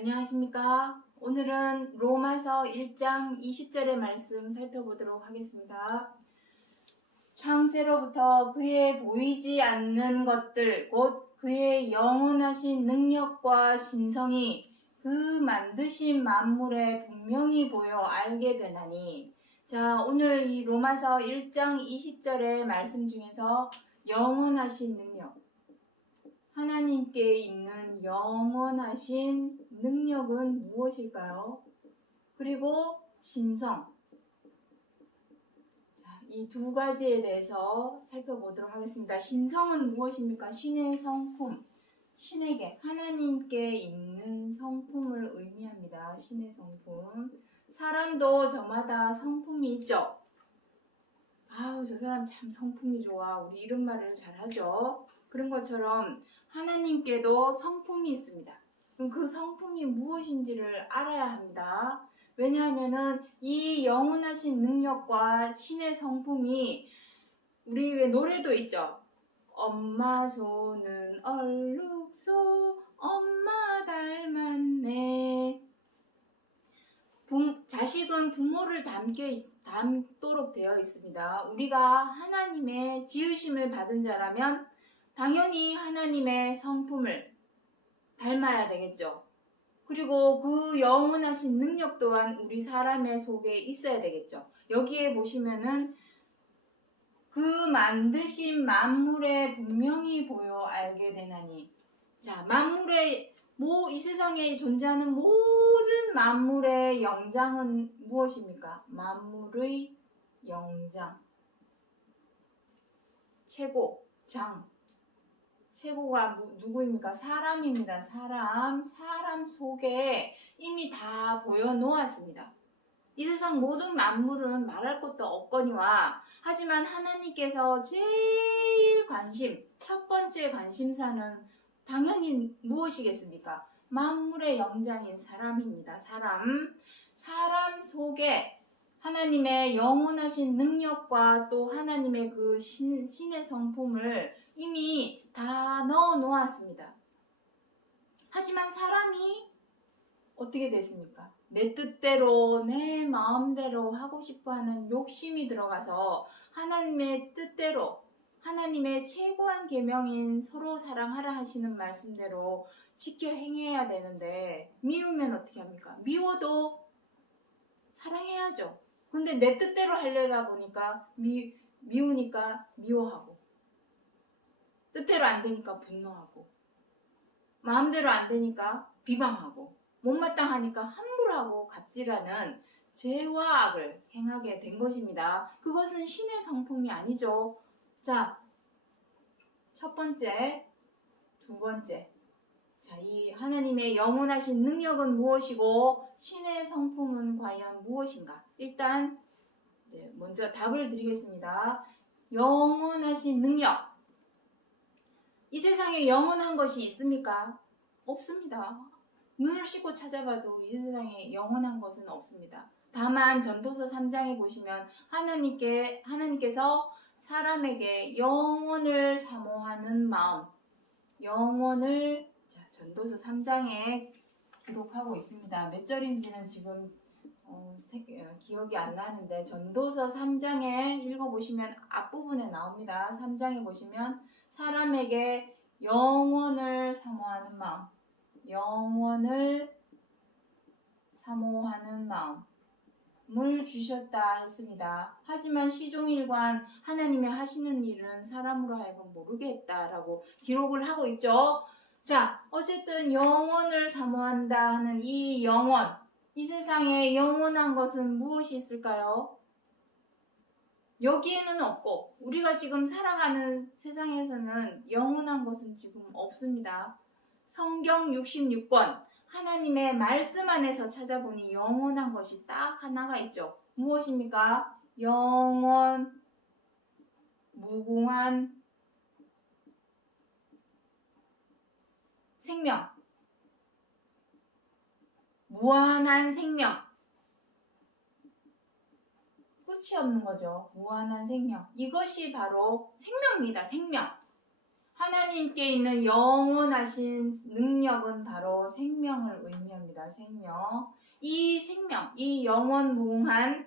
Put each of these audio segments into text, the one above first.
안녕하십니까? 오늘은 로마서 1장 20절의 말씀 살펴보도록 하겠습니다. 창세로부터 그의 보이지 않는 것들, 곧 그의 영원하신 능력과 신성이 그 만드신 만물에 분명히 보여 알게 되나니. 자, 오늘 이 로마서 1장 20절의 말씀 중에서 영원하신 능력, 하나님께 있는 영원하신 능력은 무엇일까요? 그리고 신성. 자, 이 두 가지에 대해서 살펴보도록 하겠습니다. 신성은 무엇입니까? 신의 성품. 신에게, 하나님께 있는 성품을 의미합니다. 신의 성품. 사람도 저마다 성품이 있죠. 아우, 저 사람 참 성품이 좋아. 우리 이런 말을 잘 하죠. 그런 것처럼 하나님께도 성품이 있습니다. 그럼 그 성품이 무엇인지를 알아야 합니다. 왜냐하면은 이 영원하신 능력과 신의 성품이 우리 왜 노래도 있죠. 엄마 손은 얼룩소 엄마 닮았네. 자식은 부모를 닮도록 되어 있습니다. 우리가 하나님의 지으심을 받은 자라면 당연히 하나님의 성품을 닮아야 되겠죠. 그리고 그 영원하신 능력 또한 우리 사람의 속에 있어야 되겠죠. 여기에 보시면은 그 만드신 만물에 분명히 보여 알게 되나니. 자, 이 세상에 존재하는 모든 만물의 영장은 무엇입니까? 만물의 영장. 최고, 장. 최고가 누구입니까? 사람입니다. 사람 속에 이미 다 보여놓았습니다. 이 세상 모든 만물은 말할 것도 없거니와, 하지만 하나님께서 제일 첫 번째 관심사는 당연히 무엇이겠습니까? 만물의 영장인 사람입니다. 사람 속에 하나님의 영원하신 능력과 또 하나님의 그 신의 성품을 이미 다 넣어 놓았습니다. 하지만 사람이 어떻게 됐습니까? 내 뜻대로, 내 마음대로 하고 싶어하는 욕심이 들어가서 하나님의 뜻대로, 하나님의 최고한 계명인 서로 사랑하라 하시는 말씀대로 지켜 행해야 되는데, 미우면 어떻게 합니까? 미워도 사랑해야죠. 근데 내 뜻대로 하려다 보니까 미우니까 미워하고, 뜻대로 안 되니까 분노하고, 마음대로 안 되니까 비방하고, 못마땅하니까 함부로하고 갑질하는 죄와 악을 행하게 된 것입니다. 그것은 신의 성품이 아니죠. 자, 첫 번째, 두 번째. 자, 이 하나님의 영원하신 능력은 무엇이고 신의 성품은 과연 무엇인가? 일단 먼저 답을 드리겠습니다. 영원하신 능력. 이 세상에 영원한 것이 있습니까? 없습니다. 눈을 씻고 찾아봐도 이 세상에 영원한 것은 없습니다. 다만 전도서 3장에 보시면 하나님께서 사람에게 영원을 사모하는 마음, 전도서 3장에 기록하고 있습니다. 몇 절인지는 지금 기억이 안 나는데 전도서 3장에 읽어보시면 앞부분에 나옵니다. 3장에 보시면 사람에게 영원을 사모하는 마음, 영원을 사모하는 마음을 주셨다 했습니다. 하지만 시종일관 하나님의 하시는 일은 사람으로 하여금 모르게 했다라고 기록을 하고 있죠. 자, 어쨌든 영원을 사모한다 하는 이 영원, 이 세상에 영원한 것은 무엇이 있을까요? 여기에는 없고 우리가 지금 살아가는 세상에서는 영원한 것은 지금 없습니다. 성경 66권 하나님의 말씀 안에서 찾아보니 영원한 것이 딱 하나가 있죠. 무엇입니까? 영원, 무궁한 생명, 무한한 생명. 끝이 없는 거죠. 무한한 생명. 이것이 바로 생명입니다. 생명. 하나님께 있는 영원하신 능력은 바로 생명을 의미합니다. 생명. 이 생명, 이 영원 무한한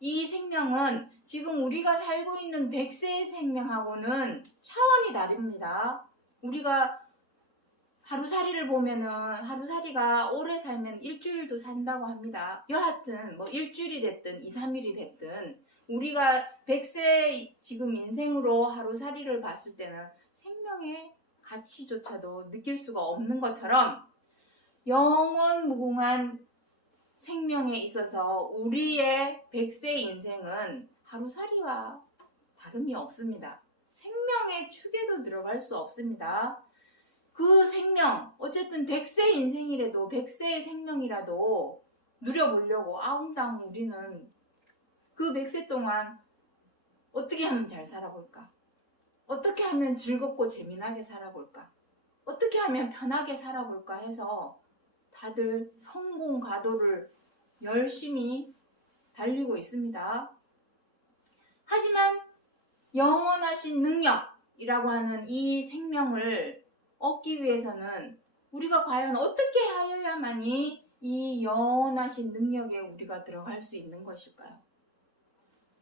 이 생명은 지금 우리가 살고 있는 100세의 생명하고는 차원이 다릅니다. 우리가 하루살이를 보면은 하루살이가 오래 살면 일주일도 산다고 합니다. 여하튼 뭐 일주일이 됐든 2, 3일이 됐든 우리가 100세 지금 인생으로 하루살이를 봤을 때는 생명의 가치조차도 느낄 수가 없는 것처럼 영원 무궁한 생명에 있어서 우리의 100세 인생은 하루살이와 다름이 없습니다. 생명의 축에도 들어갈 수 없습니다. 그 생명, 어쨌든 100세 인생이라도 100세의 생명이라도 누려보려고 아웅다웅 우리는 그 100세 동안 어떻게 하면 잘 살아볼까? 어떻게 하면 즐겁고 재미나게 살아볼까? 어떻게 하면 편하게 살아볼까 해서 다들 성공 가도를 열심히 달리고 있습니다. 하지만 영원하신 능력이라고 하는 이 생명을 얻기 위해서는 우리가 과연 어떻게 하여야만이 이 영원하신 능력에 우리가 들어갈 수 있는 것일까요?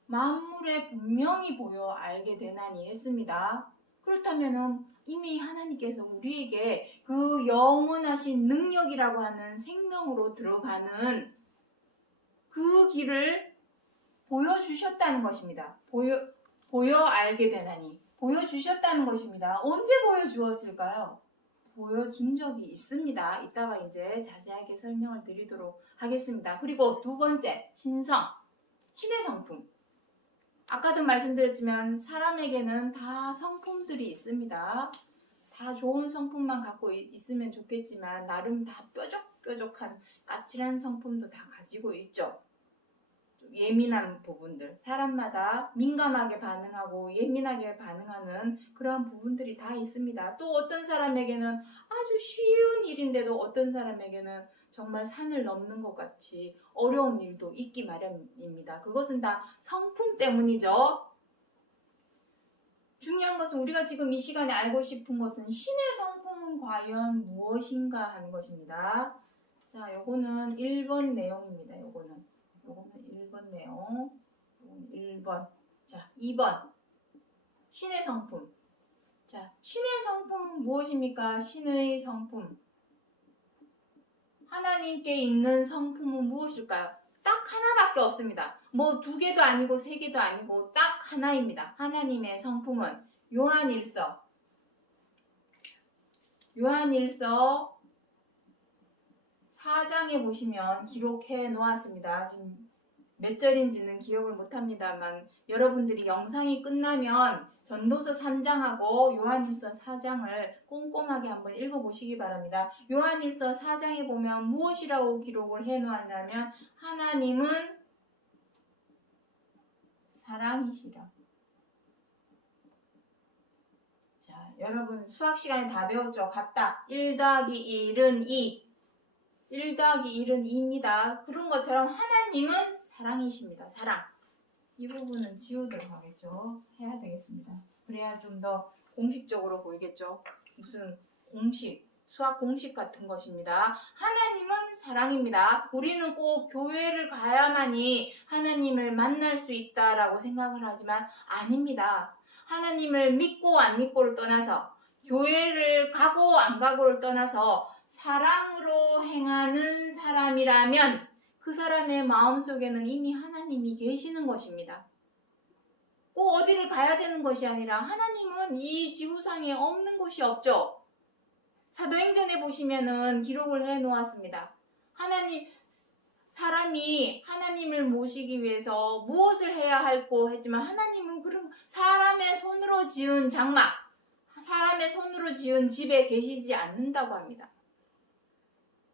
만물에 분명히 보여 알게 되나니 했습니다. 그렇다면 이미 하나님께서 우리에게 그 영원하신 능력이라고 하는 생명으로 들어가는 그 길을 보여주셨다는 것입니다. 보여 알게 되나니 보여주셨다는 것입니다. 언제 보여주었을까요? 보여준 적이 있습니다. 이따가 이제 자세하게 설명을 드리도록 하겠습니다. 그리고 두 번째, 신성, 신의 성품. 아까도 말씀드렸지만 사람에게는 다 성품들이 있습니다. 다 좋은 성품만 갖고 있으면 좋겠지만 나름 다 뾰족뾰족한 까칠한 성품도 다 가지고 있죠. 예민한 부분들, 사람마다 민감하게 반응하고 예민하게 반응하는 그러한 부분들이 다 있습니다. 또 어떤 사람에게는 아주 쉬운 일인데도 어떤 사람에게는 정말 산을 넘는 것 같이 어려운 일도 있기 마련입니다. 그것은 다 성품 때문이죠. 중요한 것은 우리가 지금 이 시간에 알고 싶은 것은 신의 성품은 과연 무엇인가 하는 것입니다. 자, 요거는 1번 내용입니다. 요거는 1번 내용. 1번. 자, 2번. 신의 성품. 자, 신의 성품은 무엇입니까? 신의 성품. 하나님께 있는 성품은 무엇일까요? 딱 하나밖에 없습니다. 뭐 2개도 아니고 3개도 아니고 딱 하나입니다. 하나님의 성품은 요한일서 4장에 보시면 기록해 놓았습니다. 지금 몇 절인지는 기억을 못합니다만 여러분들이 영상이 끝나면 전도서 3장하고 요한일서 4장을 꼼꼼하게 한번 읽어보시기 바랍니다. 요한일서 4장에 보면 무엇이라고 기록을 해 놓았냐면 하나님은 사랑이시라. 자, 여러분 수학 시간에 다 배웠죠? 같다. 1 더하기 1은 2. 1 더하기 1은 2입니다. 그런 것처럼 하나님은 사랑이십니다. 사랑. 이 부분은 지우도록 하겠죠. 해야 되겠습니다. 그래야 좀 더 공식적으로 보이겠죠. 무슨 공식, 수학 공식 같은 것입니다. 하나님은 사랑입니다. 우리는 꼭 교회를 가야만이 하나님을 만날 수 있다라고 생각을 하지만 아닙니다. 하나님을 믿고 안 믿고를 떠나서 교회를 가고 안 가고를 떠나서 사랑으로 행하는 사람이라면 그 사람의 마음속에는 이미 하나님이 계시는 것입니다. 꼭 어디를 가야 되는 것이 아니라 하나님은 이 지구상에 없는 곳이 없죠. 사도행전에 보시면은 기록을 해 놓았습니다. 사람이 하나님을 모시기 위해서 무엇을 해야 할고 했지만 하나님은 그런 사람의 손으로 지은 장막, 사람의 손으로 지은 집에 계시지 않는다고 합니다.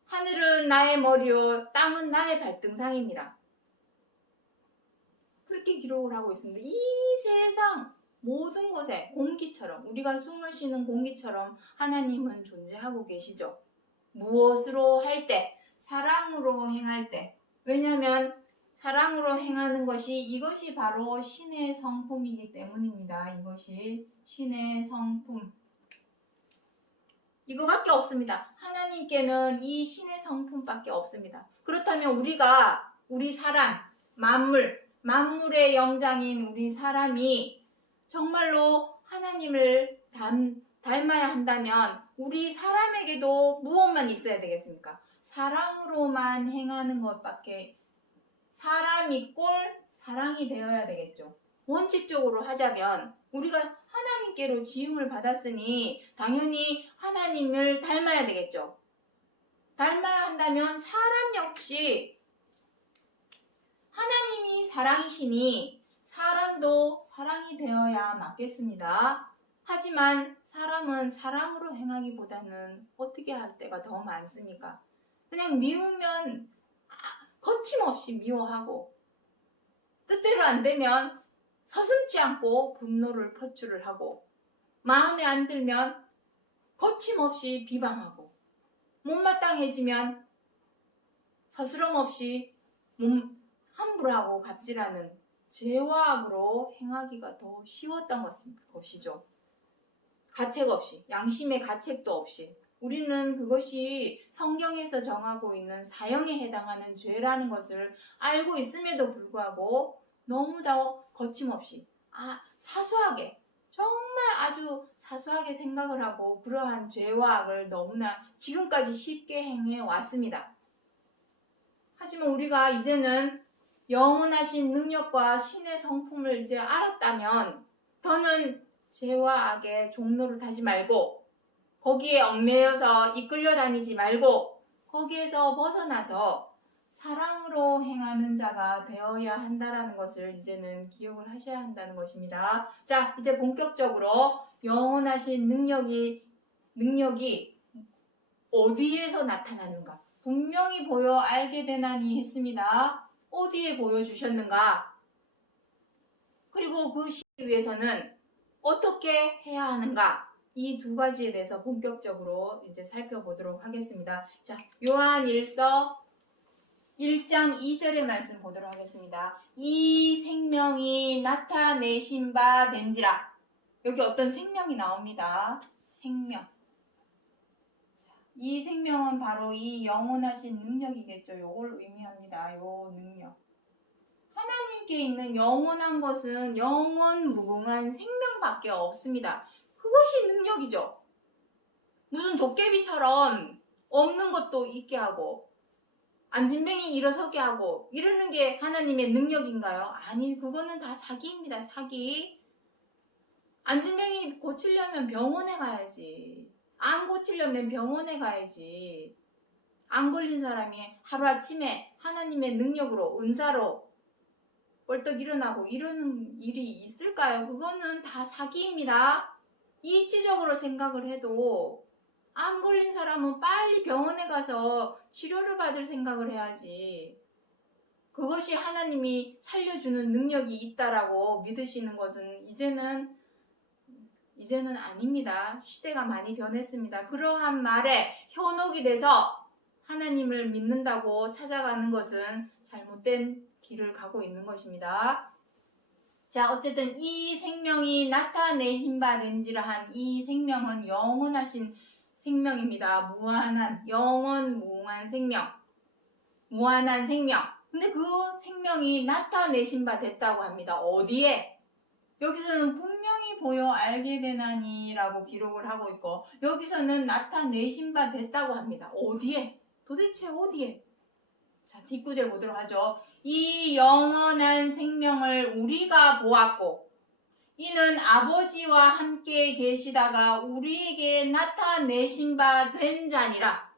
하늘은 나의 머리요 땅은 나의 발등상이니라. 그렇게 기록을 하고 있습니다. 이 세상 모든 곳에 공기처럼 우리가 숨을 쉬는 공기처럼 하나님은 존재하고 계시죠. 무엇으로 할 때? 사랑으로 행할 때. 왜냐하면 사랑으로 행하는 이것이 바로 신의 성품이기 때문입니다. 이것이 신의 성품. 이거밖에 없습니다. 하나님께는 이 신의 성품밖에 없습니다. 그렇다면 우리 사람, 만물의 영장인 우리 사람이 정말로 하나님을 닮아야 한다면 우리 사람에게도 무엇만 있어야 되겠습니까? 사랑으로만 행하는 것밖에, 사람이 꼴 사랑이 되어야 되겠죠. 원칙적으로 하자면 우리가 하나님께로 지음을 받았으니 당연히 하나님을 닮아야 되겠죠. 닮아야 한다면 사람 역시 하나님이 사랑이시니 사람도 사랑이 되어야 맞겠습니다. 하지만 사람은 사랑으로 행하기보다는 어떻게 할 때가 더 많습니까? 그냥 미우면 거침없이 미워하고, 뜻대로 안 되면 서슴지 않고 분노를 표출을 하고, 마음에 안 들면 거침없이 비방하고, 못마땅해지면 서스럼 없이 함부로 하고 갑질하는 죄와 악으로 행하기가 더 쉬웠던 것이죠. 가책 없이, 양심의 가책도 없이. 우리는 그것이 성경에서 정하고 있는 사형에 해당하는 죄라는 것을 알고 있음에도 불구하고 너무나 거침없이, 사소하게, 정말 아주 사소하게 생각을 하고 그러한 죄와 악을 너무나 지금까지 쉽게 행해 왔습니다. 하지만 우리가 이제는 영원하신 능력과 신의 성품을 이제 알았다면 더는 죄와 악의 종로를 타지 말고, 거기에 얽매여서 이끌려 다니지 말고, 거기에서 벗어나서 사랑으로 행하는 자가 되어야 한다는 것을 이제는 기억을 하셔야 한다는 것입니다. 자, 이제 본격적으로 영원하신 능력이 어디에서 나타나는가? 분명히 보여 알게 되나니 했습니다. 어디에 보여주셨는가? 그리고 그 시기 위해서는 어떻게 해야 하는가? 이 두 가지에 대해서 본격적으로 이제 살펴보도록 하겠습니다. 자, 요한일서 1장 2절의 말씀 보도록 하겠습니다. 이 생명이 나타내신 바 된지라. 여기 어떤 생명이 나옵니다. 생명. 이 생명은 바로 이 영원하신 능력이겠죠. 요걸 의미합니다. 요 능력. 하나님께 있는 영원한 것은 영원 무궁한 생명밖에 없습니다. 그것이 능력이죠. 무슨 도깨비처럼 없는 것도 있게 하고 안진뱅이 일어서게 하고 이러는 게 하나님의 능력인가요? 아니, 그거는 다 사기입니다. 사기. 안진뱅이 고치려면 병원에 가야지. 암 고치려면 병원에 가야지. 암 걸린 사람이 하루아침에 하나님의 능력으로, 은사로 벌떡 일어나고 이러는 일이 있을까요? 그거는 다 사기입니다. 이치적으로 생각을 해도 암 걸린 사람은 빨리 병원에 가서 치료를 받을 생각을 해야지. 그것이 하나님이 살려주는 능력이 있다라고 믿으시는 것은 이제는 아닙니다. 시대가 많이 변했습니다. 그러한 말에 현혹이 돼서 하나님을 믿는다고 찾아가는 것은 잘못된 길을 가고 있는 것입니다. 자, 어쨌든 이 생명이 나타내신 바 된지라 한 이 생명은 영원하신 생명입니다. 무한한, 영원 무궁한 생명. 무한한 생명. 근데 그 생명이 나타내신 바 됐다고 합니다. 어디에? 여기서는 분명히 보여 알게 되나니 라고 기록을 하고 있고, 여기서는 나타내신 바 됐다고 합니다. 어디에? 도대체 어디에? 자, 뒷구절 보도록 하죠. 이 영원한 생명을 우리가 보았고 이는 아버지와 함께 계시다가 우리에게 나타내신 바 된 자니라.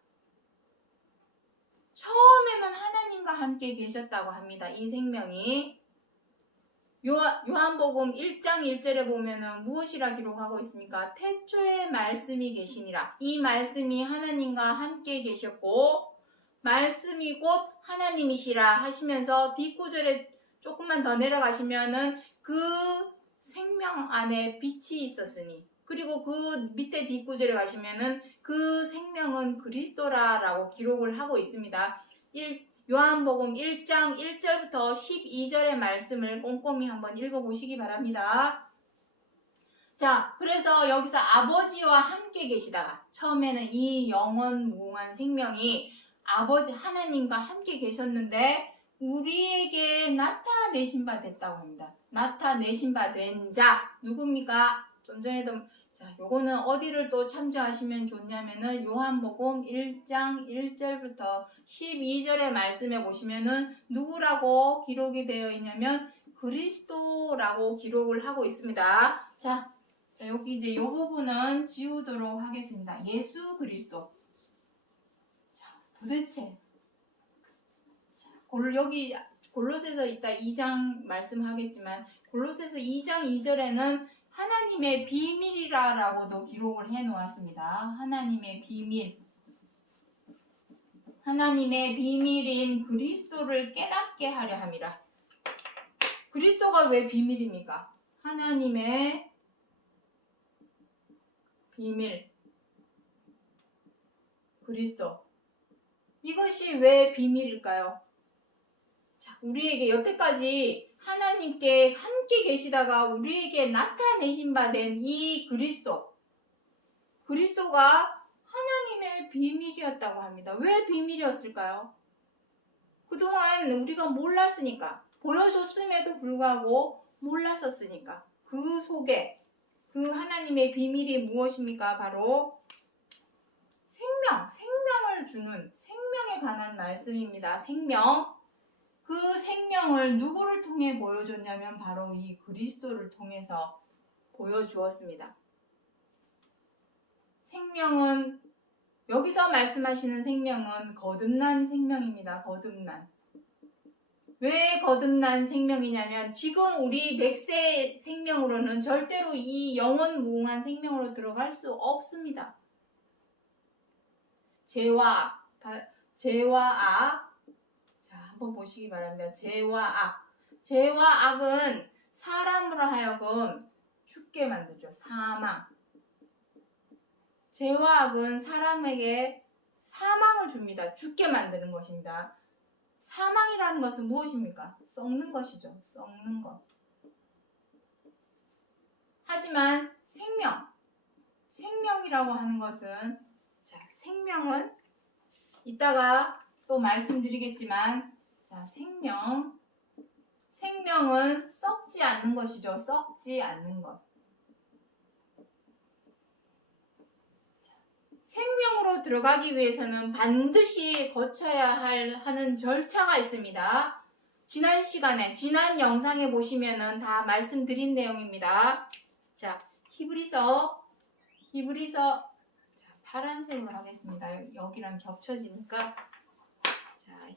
처음에는 하나님과 함께 계셨다고 합니다. 이 생명이. 요한복음 1장 1절에 보면은 무엇이라 기록하고 있습니까? 태초에 말씀이 계시니라. 이 말씀이 하나님과 함께 계셨고 말씀이 곧 하나님이시라 하시면서 뒷구절에 조금만 더 내려가시면은 그 생명 안에 빛이 있었으니, 그리고 그 밑에 뒷구절에 가시면은 그 생명은 그리스도라라고 기록을 하고 있습니다. 요한복음 1장 1절부터 12절의 말씀을 꼼꼼히 한번 읽어보시기 바랍니다. 자, 그래서 여기서 아버지와 함께 계시다가 처음에는 이 영원 무궁한 생명이 아버지 하나님과 함께 계셨는데 우리에게 나타내신 바 됐다고 합니다. 나타내신 바 된 자 누굽니까? 좀 전에도 자, 요거는 어디를 또 참조하시면 좋냐면은 요한복음 1장 1절부터 12절의 말씀에 보시면은 누구라고 기록이 되어 있냐면 그리스도라고 기록을 하고 있습니다. 자, 여기 이제 요 부분은 지우도록 하겠습니다. 예수 그리스도. 자, 도대체 여기 골로새서 이따 2장 말씀하겠지만 골로새서 2장 2절에는 하나님의 비밀이라고도 기록을 해 놓았습니다. 하나님의 비밀. 하나님의 비밀인 그리스도를 깨닫게 하려 함이라. 그리스도가 왜 비밀입니까? 하나님의 비밀. 그리스도. 이것이 왜 비밀일까요? 자, 우리에게 여태까지 하나님께 함께 계시다가 우리에게 나타내신 바 된 이 그리스도. 그리스도가 하나님의 비밀이었다고 합니다. 왜 비밀이었을까요? 그동안 우리가 몰랐으니까. 보여줬음에도 불구하고 몰랐었으니까. 그 속에 그 하나님의 비밀이 무엇입니까? 바로 생명을 주는 생명에 관한 말씀입니다. 생명. 그 생명을 누구를 통해 보여줬냐면 바로 이 그리스도를 통해서 보여주었습니다. 생명은 여기서 말씀하시는 생명은 거듭난 생명입니다. 거듭난. 왜 거듭난 생명이냐면 지금 우리 백세 생명으로는 절대로 이 영원 무궁한 생명으로 들어갈 수 없습니다. 죄와 악. 자, 한번 보시기 바랍니다. 죄와 악. 죄와 악은 사람으로 하여금 죽게 만들죠. 사망. 죄와 악은 사람에게 사망을 줍니다. 죽게 만드는 것입니다. 사망이라는 것은 무엇입니까? 썩는 것이죠. 썩는 것. 하지만 생명이라고 하는 것은 자, 생명은 이따가 또 말씀드리겠지만 자, 생명은 썩지 않는 것이죠. 썩지 않는 것. 생명으로 들어가기 위해서는 반드시 거쳐야 하는 절차가 있습니다. 지난 시간에, 지난 영상에 보시면은 다 말씀드린 내용입니다. 자, 히브리서, 자, 파란색으로 하겠습니다. 여기랑 겹쳐지니까. 자,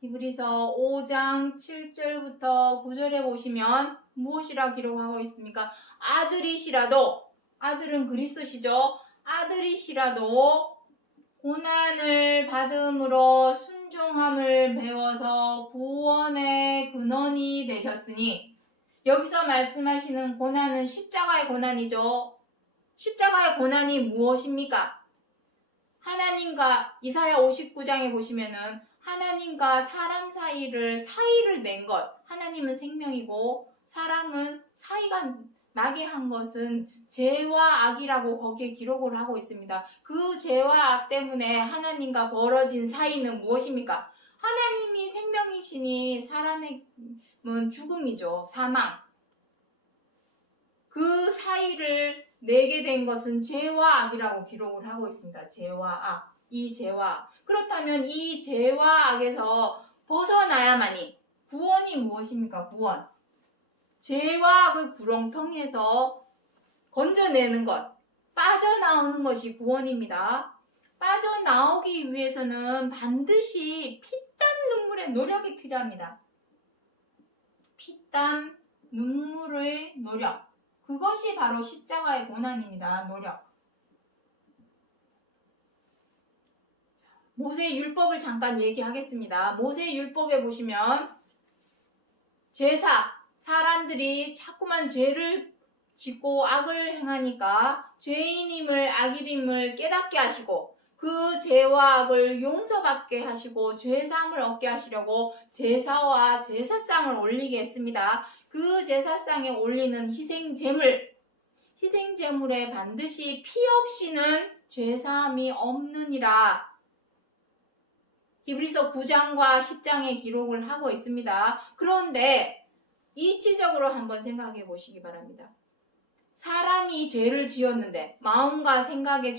히브리서 5장 7절부터 9절에 보시면 무엇이라 기록하고 있습니까? 아들은 그리스도시죠. 아들이시라도 고난을 받음으로 순종함을 배워서 구원의 근원이 되셨으니 여기서 말씀하시는 고난은 십자가의 고난이죠. 십자가의 고난이 무엇입니까? 하나님과 이사야 59장에 보시면은 하나님과 사람 사이를 낸 것. 하나님은 생명이고 사람은 사이가 나게 한 것은 죄와 악이라고 거기에 기록을 하고 있습니다. 그 죄와 악 때문에 하나님과 벌어진 사이는 무엇입니까? 하나님이 생명이시니 사람은 죽음이죠. 사망. 그 사이를 내게 된 것은 죄와 악이라고 기록을 하고 있습니다. 죄와 악. 이 죄와 악. 그렇다면 이 죄와 악에서 벗어나야만이 구원이 무엇입니까? 구원. 죄와 악의 구렁텅이에서 건져내는 것, 빠져나오는 것이 구원입니다. 빠져나오기 위해서는 반드시 피땀 눈물의 노력이 필요합니다. 피땀 눈물의 노력. 그것이 바로 십자가의 고난입니다. 노력. 모세의 율법을 잠깐 얘기하겠습니다. 모세의 율법에 보시면 사람들이 자꾸만 죄를 짓고 악을 행하니까 죄인임을 악인임을 깨닫게 하시고 그 죄와 악을 용서받게 하시고 죄사함을 얻게 하시려고 제사와 제사상을 올리게 했습니다. 그 제사상에 올리는 희생제물에 반드시 피 없이는 죄사함이 없느니라. 히브리서 9장과 10장에 기록을 하고 있습니다. 그런데 이치적으로 한번 생각해 보시기 바랍니다. 사람이 죄를 지었는데 마음과 생각의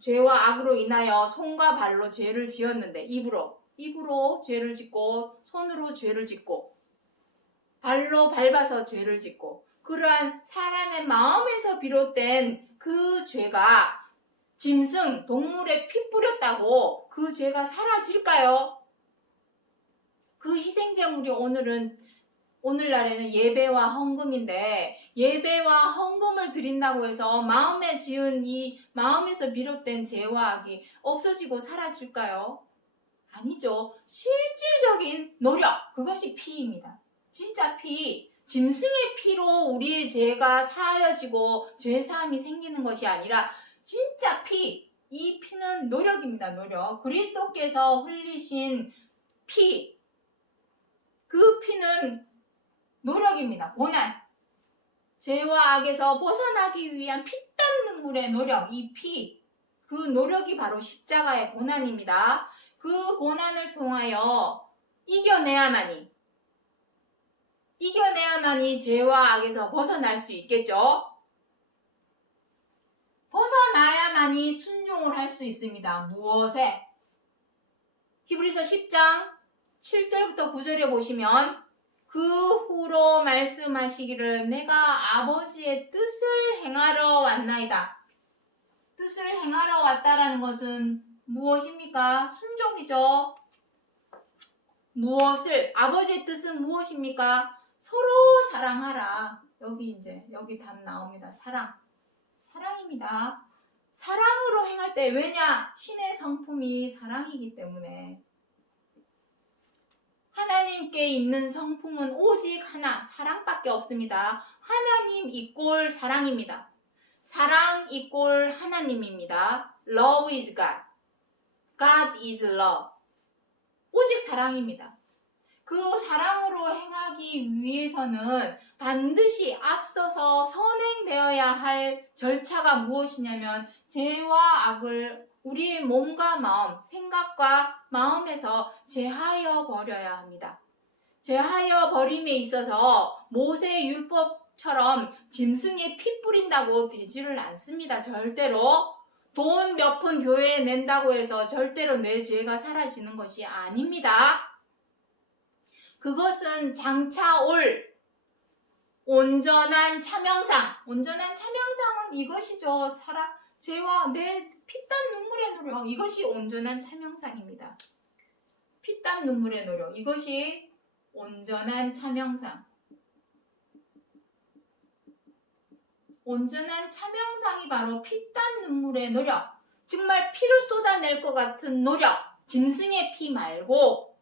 죄와 악으로 인하여 손과 발로 죄를 지었는데 입으로 죄를 짓고 손으로 죄를 짓고 발로 밟아서 죄를 짓고 그러한 사람의 마음에서 비롯된 그 죄가 짐승, 동물에 피 뿌렸다고 그 죄가 사라질까요? 그 희생제물이 오늘날에는 예배와 헌금인데 예배와 헌금을 드린다고 해서 마음에 지은 이 마음에서 비롯된 죄와 악이 없어지고 사라질까요? 아니죠. 실질적인 노력, 그것이 피입니다. 진짜 피, 짐승의 피로 우리의 죄가 사하여지고 죄사함이 생기는 것이 아니라 진짜 피, 이 피는 노력입니다. 노력. 그리스도께서 흘리신 피, 그 피는 노력입니다. 고난. 죄와 악에서 벗어나기 위한 피땀 눈물의 노력, 이 피, 그 노력이 바로 십자가의 고난입니다. 그 고난을 통하여 이겨내야만이 죄와 악에서 벗어날 수 있겠죠. 벗어나야만이 순종을 할 수 있습니다. 무엇에? 히브리서 10장 7절부터 9절에 보시면 그 후로 말씀하시기를 내가 아버지의 뜻을 행하러 왔나이다. 뜻을 행하러 왔다라는 것은 무엇입니까? 순종이죠. 아버지의 뜻은 무엇입니까? 서로 사랑하라. 여기 답 나옵니다. 사랑입니다. 사랑으로 행할 때, 왜냐? 신의 성품이 사랑이기 때문에. 하나님께 있는 성품은 오직 하나, 사랑밖에 없습니다. 하나님 이꼴 사랑입니다. 사랑 이꼴 하나님입니다. Love is God. God is love. 오직 사랑입니다. 그 사랑으로 행하기 위해서는 반드시 앞서서 선행되어야 할 절차가 무엇이냐면 죄와 악을 우리의 몸과 마음, 생각과 마음에서 제하여 버려야 합니다. 제하여 버림에 있어서 모세 율법처럼 짐승에 피 뿌린다고 되지를 않습니다. 절대로. 돈 몇 푼 교회에 낸다고 해서 절대로 내 죄가 사라지는 것이 아닙니다. 그것은 장차 올 온전한 차명상. 온전한 차명상은 이것이죠. 죄와 내 피땀 눈물의 노력. 이것이 온전한 차명상입니다. 피땀 눈물의 노력. 이것이 온전한 차명상. 온전한 차명상이 바로 피땀 눈물의 노력. 정말 피를 쏟아낼 것 같은 노력. 짐승의 피 말고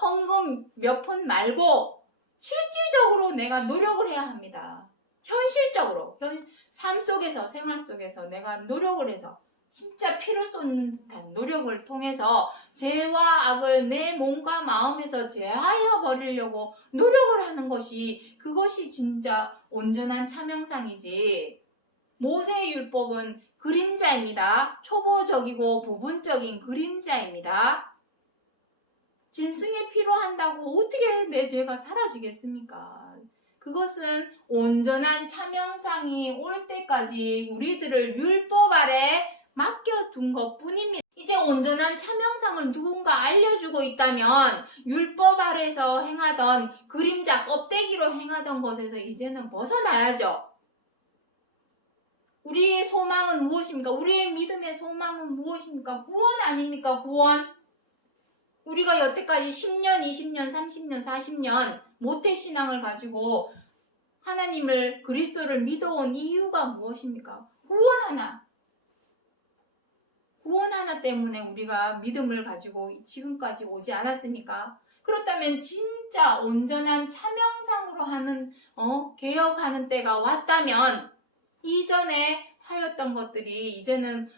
헌금 몇 푼 말고 실질적으로 내가 노력을 해야 합니다. 현실적으로 삶 속에서 생활 속에서 내가 노력을 해서 진짜 피를 쏟는 듯한 노력을 통해서 죄와 악을 내 몸과 마음에서 제하여 버리려고 노력을 하는 그것이 진짜 온전한 차명상이지. 모세율법은 그림자입니다. 초보적이고 부분적인 그림자입니다. 짐승의 피로 한다고 어떻게 내 죄가 사라지겠습니까? 그것은 온전한 차명상이 올 때까지 우리들을 율법 아래 맡겨둔 것뿐입니다. 이제 온전한 차명상을 누군가 알려주고 있다면 율법 아래서 행하던 그림자 껍데기로 행하던 것에서 이제는 벗어나야죠. 우리의 소망은 무엇입니까? 우리의 믿음의 소망은 무엇입니까? 구원 아닙니까? 구원. 우리가 여태까지 10년, 20년, 30년, 40년 모태신앙을 가지고 하나님을 그리스도를 믿어온 이유가 무엇입니까? 구원 하나 때문에 우리가 믿음을 가지고 지금까지 오지 않았습니까? 그렇다면 진짜 온전한 차명상으로 하는 개혁하는 때가 왔다면 이전에 하였던 것들이 이제는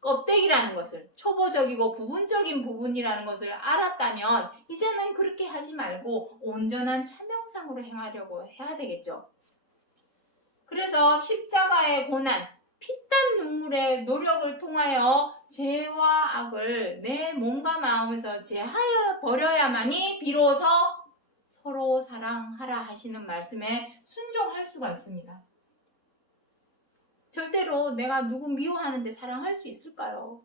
껍데기라는 것을, 초보적이고 부분적인 부분이라는 것을 알았다면 이제는 그렇게 하지 말고 온전한 참형상으로 행하려고 해야 되겠죠. 그래서 십자가의 고난, 피땀 눈물의 노력을 통하여 죄와 악을 내 몸과 마음에서 제하여 버려야만이 비로소 서로 사랑하라 하시는 말씀에 순종할 수가 있습니다. 절대로 내가 누구 미워하는데 사랑할 수 있을까요?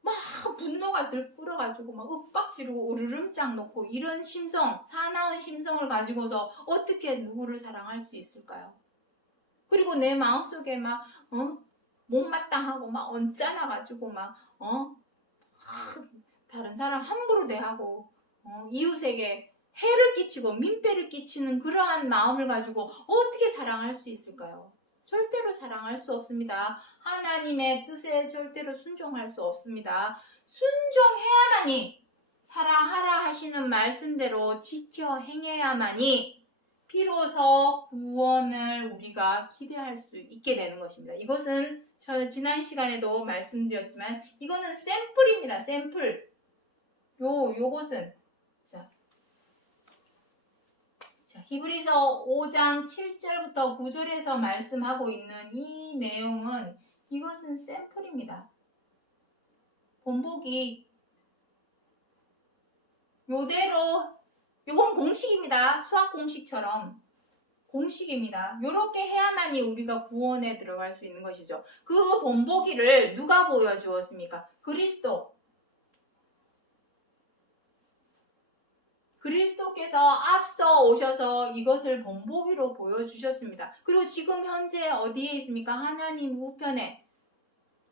막 분노가 들끓어가지고 막 윽박지르고 으르름장 놓고 이런 심성, 사나운 심성을 가지고서 어떻게 누구를 사랑할 수 있을까요? 그리고 내 마음속에 막 못마땅하고 막 언짢아가지고 막 다른 사람 함부로 대하고 이웃에게 해를 끼치고 민폐를 끼치는 그러한 마음을 가지고 어떻게 사랑할 수 있을까요? 절대로 사랑할 수 없습니다. 하나님의 뜻에 절대로 순종할 수 없습니다. 순종해야만이, 사랑하라 하시는 말씀대로 지켜 행해야만이 비로소 구원을 우리가 기대할 수 있게 되는 것입니다. 이것은 저 지난 시간에도 말씀드렸지만 이거는 샘플입니다. 샘플. 요것은 히브리서 5장 7절부터 9절에서 말씀하고 있는 이 내용은, 이것은 샘플입니다. 본보기 요대로, 요건 공식입니다. 수학 공식처럼 공식입니다. 요렇게 해야만이 우리가 구원에 들어갈 수 있는 것이죠. 그 본보기를 누가 보여주었습니까? 그리스도께서 앞서 오셔서 이것을 본보기로 보여주셨습니다. 그리고 지금 현재 어디에 있습니까? 하나님 우편에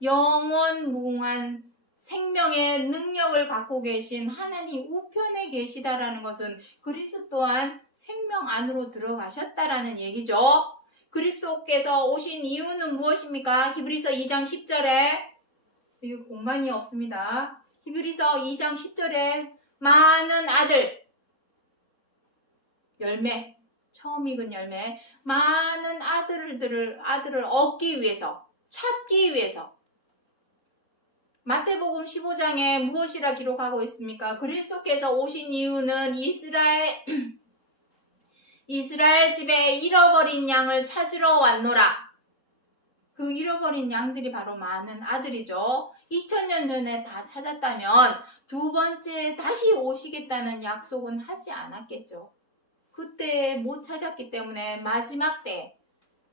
영원 무궁한 생명의 능력을 갖고 계신 하나님 우편에 계시다라는 것은 그리스도 또한 생명 안으로 들어가셨다라는 얘기죠. 그리스도께서 오신 이유는 무엇입니까? 히브리서 2장 10절에, 여기 공간이 없습니다. 히브리서 2장 10절에 많은 아들, 열매, 처음 익은 열매, 많은 아들을 얻기 위해서, 찾기 위해서. 마태복음 15장에 무엇이라 기록하고 있습니까? 그리스도께서 오신 이유는 이스라엘 집에 잃어버린 양을 찾으러 왔노라. 그 잃어버린 양들이 바로 많은 아들이죠. 2000년 전에 다 찾았다면 두 번째 다시 오시겠다는 약속은 하지 않았겠죠. 그때 못 찾았기 때문에 마지막 때,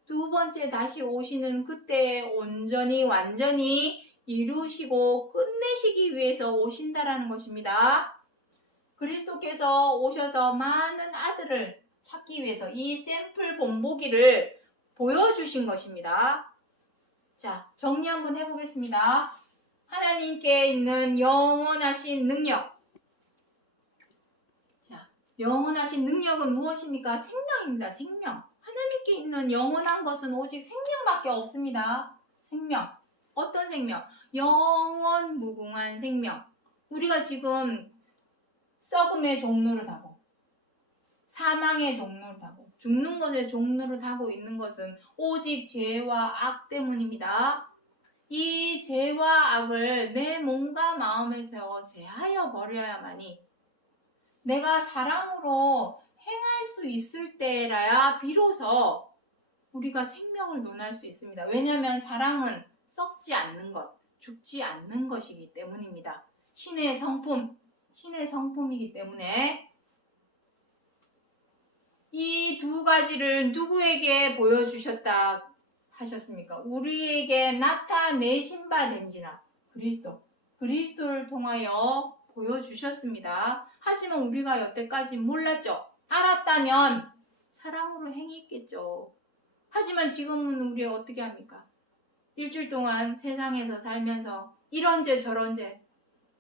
두 번째 다시 오시는 그때에 온전히 완전히 이루시고 끝내시기 위해서 오신다라는 것입니다. 그리스도께서 오셔서 많은 아들을 찾기 위해서 이 샘플 본보기를 보여주신 것입니다. 자, 정리 한번 해보겠습니다. 하나님께 있는 영원하신 능력. 영원하신 능력은 무엇입니까? 생명입니다. 생명. 하나님께 있는 영원한 것은 오직 생명밖에 없습니다. 생명. 어떤 생명? 영원 무궁한 생명. 우리가 지금 썩음의 종로를 타고, 사망의 종로를 타고, 죽는 것의 종로를 타고 있는 것은 오직 죄와 악 때문입니다. 이 죄와 악을 내 몸과 마음에서 제하여 버려야만이 내가 사랑으로 행할 수 있을 때라야 비로소 우리가 생명을 논할 수 있습니다. 왜냐하면 사랑은 썩지 않는 것, 죽지 않는 것이기 때문입니다. 신의 성품이기 때문에 이 두 가지를 누구에게 보여주셨다 하셨습니까? 우리에게 나타내신 바 된지라 그리스도를 통하여 보여주셨습니다. 하지만 우리가 여태까지 몰랐죠. 알았다면 사랑으로 행했겠죠. 하지만 지금은 우리 어떻게 합니까? 일주일 동안 세상에서 살면서 이런 죄 저런 죄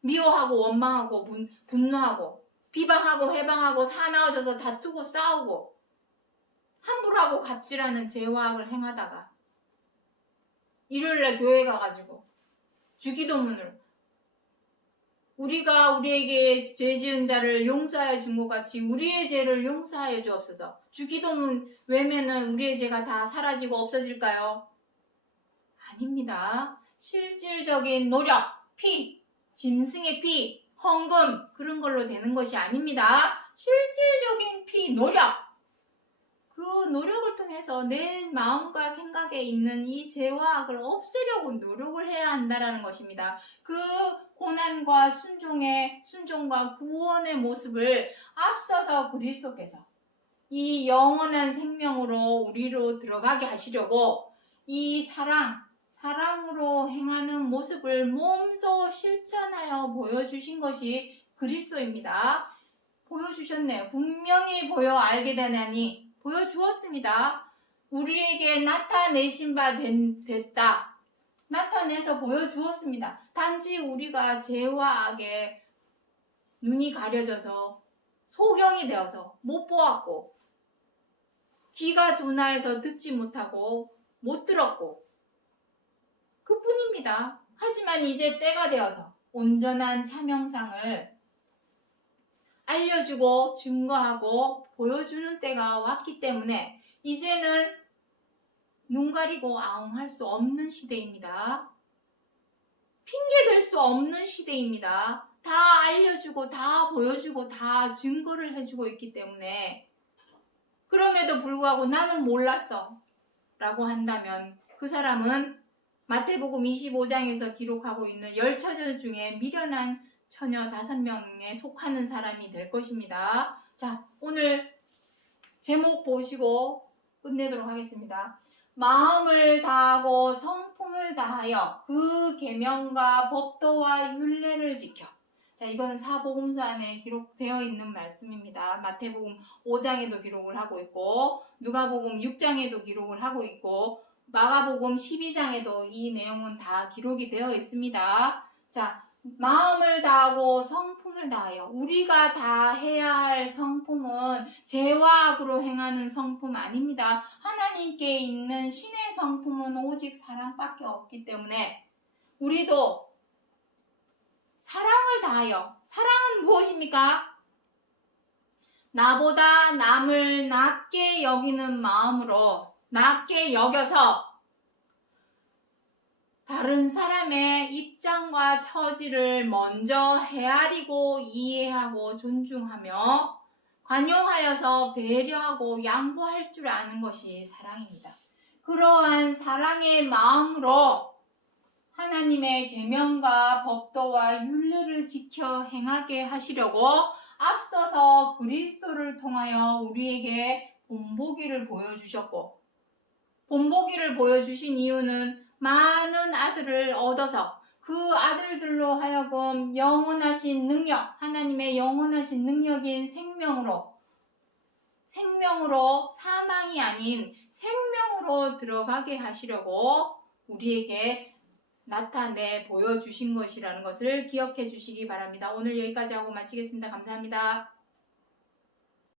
미워하고 원망하고 분노하고 비방하고 해방하고 사나워져서 다투고 싸우고 함부로 하고 갑질하는 죄와 악을 행하다가 일요일날 교회 가가지고 주기도문을 우리가 우리에게 죄 지은 자를 용서하여 준 것 같이 우리의 죄를 용서하여 주옵소서. 주기도문 외면은 우리의 죄가 다 사라지고 없어질까요? 아닙니다. 실질적인 노력, 피, 짐승의 피, 헌금 그런 걸로 되는 것이 아닙니다. 실질적인 피, 노력. 그 노력을 통해서 내 마음과 생각에 있는 이 죄와 악을 없애려고 노력을 해야 한다는 것입니다. 그 고난과 순종과 구원의 모습을 앞서서 그리스도께서 이 영원한 생명으로 우리로 들어가게 하시려고 이 사랑으로 행하는 모습을 몸소 실천하여 보여주신 것이 그리스도입니다. 보여주셨네요. 분명히 보여 알게 되나니 보여주었습니다. 우리에게 나타내신 바 됐다. 나타내서 보여주었습니다. 단지 우리가 죄와 악에 눈이 가려져서 소경이 되어서 못 보았고 귀가 둔하여서 듣지 못하고 못 들었고 그뿐입니다. 하지만 이제 때가 되어서 온전한 차명상을 알려주고 증거하고 보여주는 때가 왔기 때문에 이제는 눈 가리고 아웅할 수 없는 시대입니다. 핑계 댈 수 없는 시대입니다. 다 알려주고 다 보여주고 다 증거를 해주고 있기 때문에 그럼에도 불구하고 나는 몰랐어 라고 한다면 그 사람은 마태복음 25장에서 기록하고 있는 열처녀 중에 미련한 처녀 5명에 속하는 사람이 될 것입니다. 자, 오늘 제목 보시고 끝내도록 하겠습니다. 마음을 다하고 성품을 다하여 그 계명과 법도와 율례를 지켜. 자, 이거는 사복음서 안에 기록되어 있는 말씀입니다. 마태복음 5장에도 기록을 하고 있고 누가복음 6장에도 기록을 하고 있고 마가복음 12장에도 이 내용은 다 기록이 되어 있습니다. 자, 마음을 다하고 성품을 다하여. 우리가 다 해야 할 성품은 죄와 악으로 행하는 성품 아닙니다. 하나님께 있는 신의 성품은 오직 사랑밖에 없기 때문에 우리도 사랑을 다하여. 사랑은 무엇입니까? 나보다 남을 낮게 여기는 마음으로 낮게 여겨서 다른 사람의 입장과 처지를 먼저 헤아리고 이해하고 존중하며 관용하여서 배려하고 양보할 줄 아는 것이 사랑입니다. 그러한 사랑의 마음으로 하나님의 계명과 법도와 율례를 지켜 행하게 하시려고 앞서서 그리스도를 통하여 우리에게 본보기를 보여주셨고 본보기를 보여주신 이유는 많은 아들을 얻어서 그 아들들로 하여금 영원하신 능력, 하나님의 영원하신 능력인 생명으로 사망이 아닌 생명으로 들어가게 하시려고 우리에게 나타내 보여주신 것이라는 것을 기억해 주시기 바랍니다. 오늘 여기까지 하고 마치겠습니다. 감사합니다.